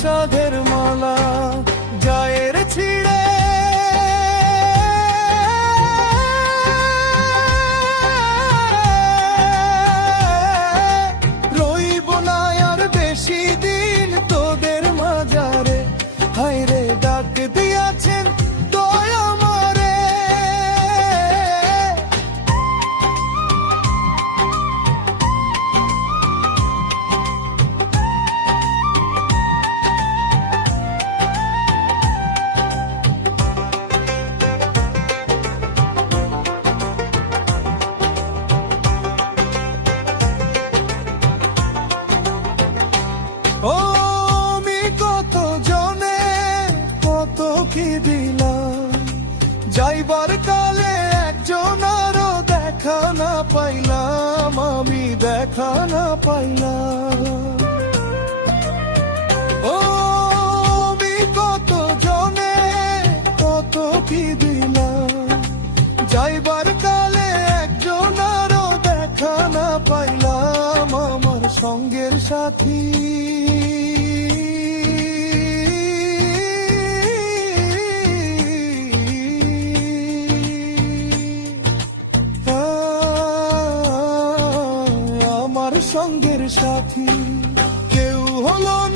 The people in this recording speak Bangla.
সাধের মালা জায়ের ছিড়ে রইব না আর বেশি দিন তোদের মাজারে। হায়রে ডাক দিয়াছেন দয়া মারে। ও আমি কত জনে কত কি দিলাম, যাইবার কালে একজন আরো দেখা না পাইলাম, আমি দেখা না পাইলাম। ও আমি কত জনে কত কি দিলাম, যাইবার কালে একজন আরো দেখা না পাইলাম, আমার সঙ্গের সাথী। আমার সঙ্গের সাথী কেউ হলো না।